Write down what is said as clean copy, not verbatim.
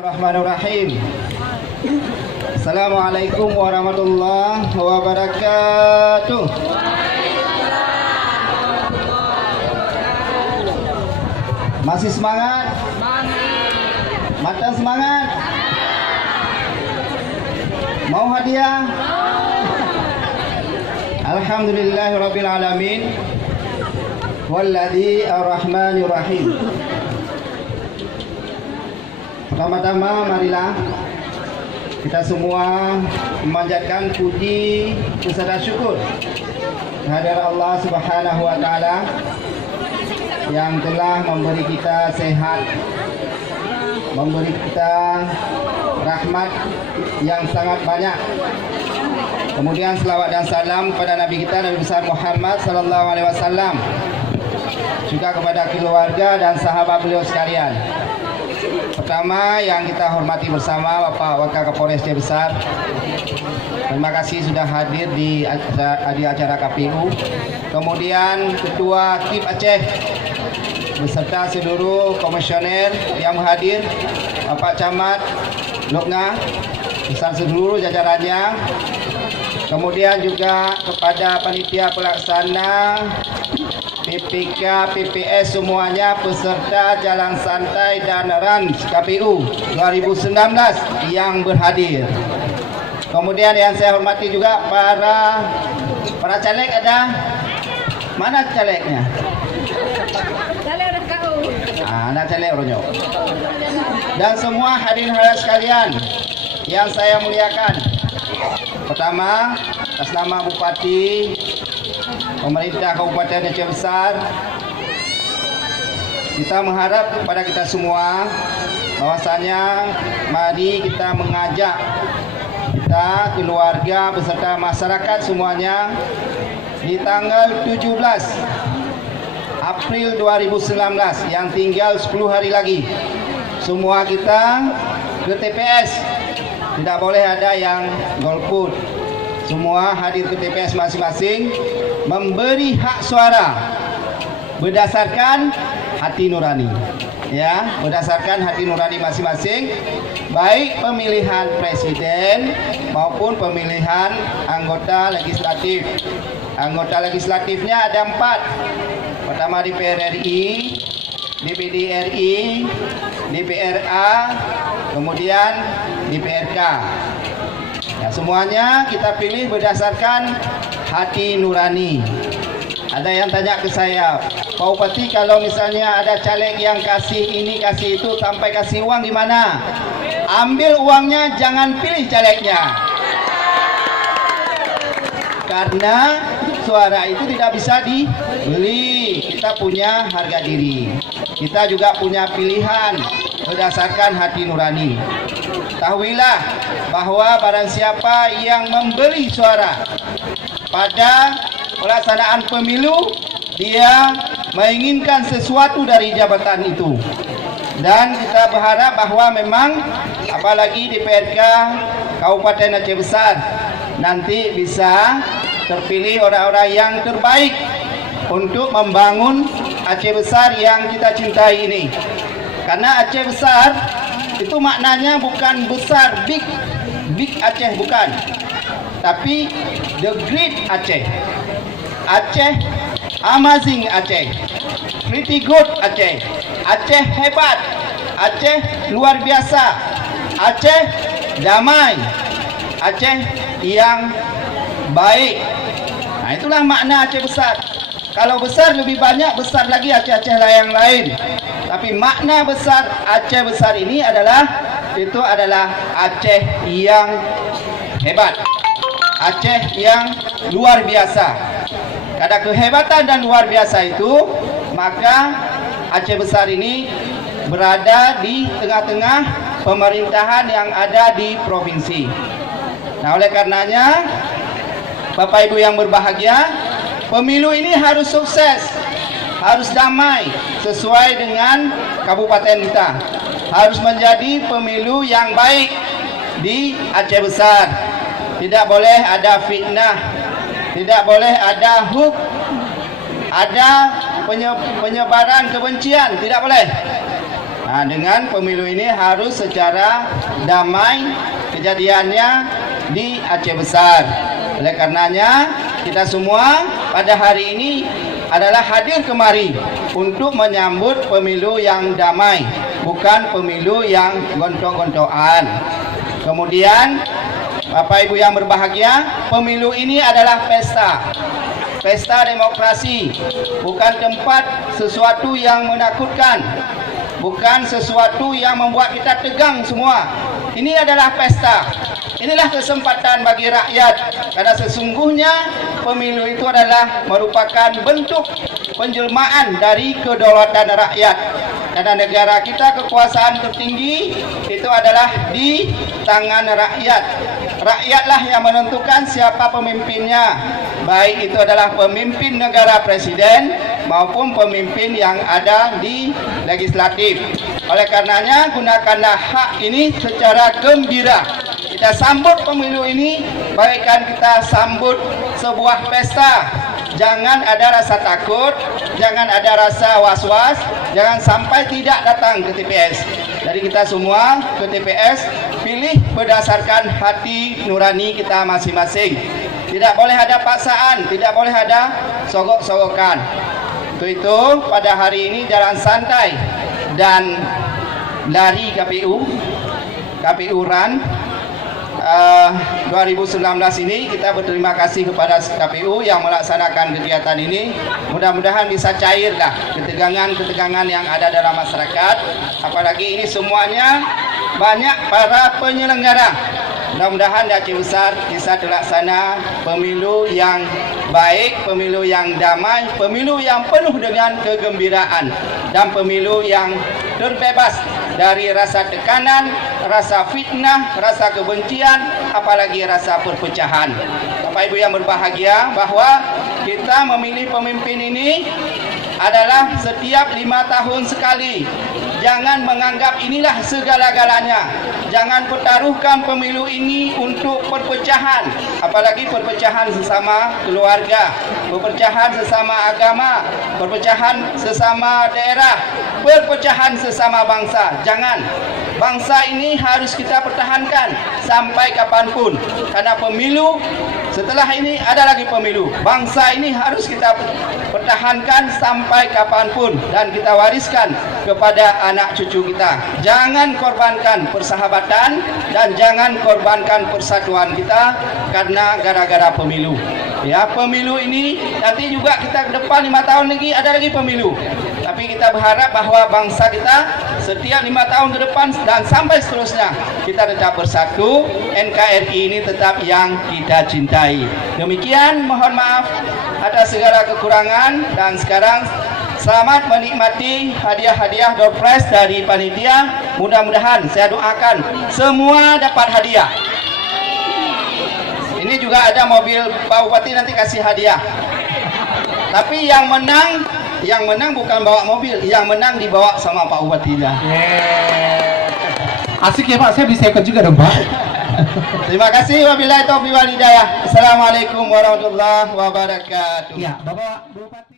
Bismillahirrahmanirrahim. Assalamualaikum warahmatullahi wabarakatuh. Masih semangat? Matang semangat? Mau hadiah? Alhamdulillahirabbil alamin. Walladzi ar-rahmanir rahim. Pertama-tama marilah kita semua memanjatkan puji beserta syukur kehadirat Allah Subhanahu wa taala yang telah memberi kita sehat, memberi kita rahmat yang sangat banyak. Kemudian selawat dan salam kepada Nabi kita, Nabi besar Muhammad sallallahu alaihi wasallam, juga kepada keluarga dan sahabat beliau sekalian. Pertama yang kita hormati bersama Bapak Wakil Kapolres Aceh Besar, terima kasih sudah hadir di acara KPU. Kemudian Ketua KIP Aceh beserta seluruh komisioner yang hadir, Bapak Camat Lokna beserta seluruh jajarannya. Kemudian juga kepada panitia pelaksana, PPK, PPS semuanya, peserta Jalan Santai dan Rans KPU 2019 yang berhadir. Kemudian yang saya hormati juga para caleg. Ada mana calegnya? Ada caleg Ronyo. Dan semua hadirin sekalian yang saya muliakan. Pertama, atas nama Bupati, pemerintah Kabupaten Aceh Besar, kita mengharap kepada kita semua bahwasanya mari kita mengajak kita keluarga beserta masyarakat semuanya di tanggal 17 April 2019 yang tinggal 10 hari lagi, semua kita ke TPS. Tidak boleh ada yang golput. Semua hadir ke TPS masing-masing, memberi hak suara berdasarkan hati nurani, ya, berdasarkan hati nurani masing-masing, baik pemilihan presiden maupun pemilihan anggota legislatif. Anggota legislatifnya ada 4. Pertama DPR RI, DPD RI, DPRA, kemudian DPRK. Ya, semuanya kita pilih berdasarkan hati nurani. Ada yang tanya ke saya, Pak Bupati, kalau misalnya ada caleg yang kasih ini kasih itu sampai kasih uang di mana? Ambil uangnya, jangan pilih calegnya. Karena suara itu tidak bisa dibeli. Kita punya harga diri. Kita juga punya pilihan berdasarkan hati nurani. Ketahuilah bahwa barang siapa yang membeli suara pada pelaksanaan pemilu, dia menginginkan sesuatu dari jabatan itu. Dan kita berharap bahwa memang apalagi di PRK Kabupaten Aceh Besar nanti bisa terpilih orang-orang yang terbaik untuk membangun Aceh Besar yang kita cintai ini. Karena Aceh Besar itu maknanya bukan besar, big Aceh, bukan. Tapi the great Aceh. Aceh amazing Aceh. Pretty good Aceh. Aceh hebat. Aceh luar biasa. Aceh damai. Aceh yang baik. Nah, itulah makna Aceh Besar. Kalau besar lebih banyak, besar lagi Aceh-Aceh yang lain. Tapi makna besar Aceh Besar ini adalah Aceh yang hebat, Aceh yang luar biasa. Karena kehebatan dan luar biasa itu, maka Aceh Besar ini berada di tengah-tengah pemerintahan yang ada di provinsi. Nah, oleh karenanya, Bapak Ibu yang berbahagia, pemilu ini harus sukses, harus damai sesuai dengan kabupaten kita. Harus menjadi pemilu yang baik di Aceh Besar. Tidak boleh ada fitnah, tidak boleh ada ada penyebaran kebencian, tidak boleh. Nah, dengan pemilu ini harus secara damai, kejadiannya di Aceh Besar. Oleh karenanya kita semua pada hari ini adalah hadir kemari untuk menyambut pemilu yang damai, bukan pemilu yang gontok-gontokan. Kemudian Bapak Ibu yang berbahagia, pemilu ini adalah pesta demokrasi, bukan tempat sesuatu yang menakutkan, bukan sesuatu yang membuat kita tegang semua. Ini adalah pesta. Inilah kesempatan bagi rakyat, karena sesungguhnya pemilu itu adalah merupakan bentuk penjelmaan dari kedaulatan rakyat. Karena negara kita kekuasaan tertinggi itu adalah di tangan rakyat. Rakyatlah yang menentukan siapa pemimpinnya, baik itu adalah pemimpin negara presiden maupun pemimpin yang ada di legislatif. Oleh karenanya gunakanlah hak ini secara gembira. Kita sambut pemilu ini bagaikan kita sambut sebuah pesta. Jangan ada rasa takut, jangan ada rasa was-was, jangan sampai tidak datang ke TPS. Jadi kita semua ke TPS pilih berdasarkan hati nurani kita masing-masing. Tidak boleh ada paksaan, tidak boleh ada sogok-sogokan. Untuk itu pada hari ini jalan santai dan lari KPU RUN 2019 ini. Kita berterima kasih kepada KPU yang melaksanakan kegiatan ini. Mudah-mudahan bisa cairlah ketegangan-ketegangan yang ada dalam masyarakat. Apalagi ini semuanya banyak para penyelenggara. Mudah-mudahan di Aceh Besar bisa terlaksana pemilu yang baik, pemilu yang damai, pemilu yang penuh dengan kegembiraan, dan pemilu yang terbebas dari rasa tekanan, rasa fitnah, rasa kebencian, apalagi rasa perpecahan. Bapak Ibu yang berbahagia, bahwa kita memilih pemimpin ini adalah setiap 5 tahun sekali. Jangan menganggap inilah segala-galanya. Jangan pertaruhkan pemilu ini untuk perpecahan, apalagi perpecahan sesama keluarga, perpecahan sesama agama, perpecahan sesama daerah, perpecahan sesama bangsa. Jangan. Bangsa ini harus kita pertahankan sampai kapanpun. Karena pemilu, setelah ini ada lagi pemilu. Bangsa ini harus kita pertahankan sampai kapanpun, dan kita wariskan kepada anak cucu kita. Jangan korbankan persahabatan dan jangan korbankan persatuan kita karena gara-gara pemilu. Ya, pemilu ini nanti juga kita ke depan 5 tahun lagi ada lagi pemilu. Tapi kita berharap bahwa bangsa kita setiap 5 tahun ke depan dan sampai seterusnya kita tetap bersatu. NKRI ini tetap yang kita cintai. Demikian, mohon maaf atas segala kekurangan, dan sekarang selamat menikmati hadiah-hadiah door prize dari panitia. Mudah-mudahan saya doakan semua dapat hadiah. Ini juga ada mobil Pak Bupati nanti kasih hadiah. Tapi yang menang bukan bawa mobil, yang menang dibawa sama Pak Bupatinya. Asik ya Pak, saya bisa ikut juga dong Pak. Terima kasih. Wabillahi taufiq wal hidayah. Assalamualaikum warahmatullahi wabarakatuh. Ya, Bapak Bupati.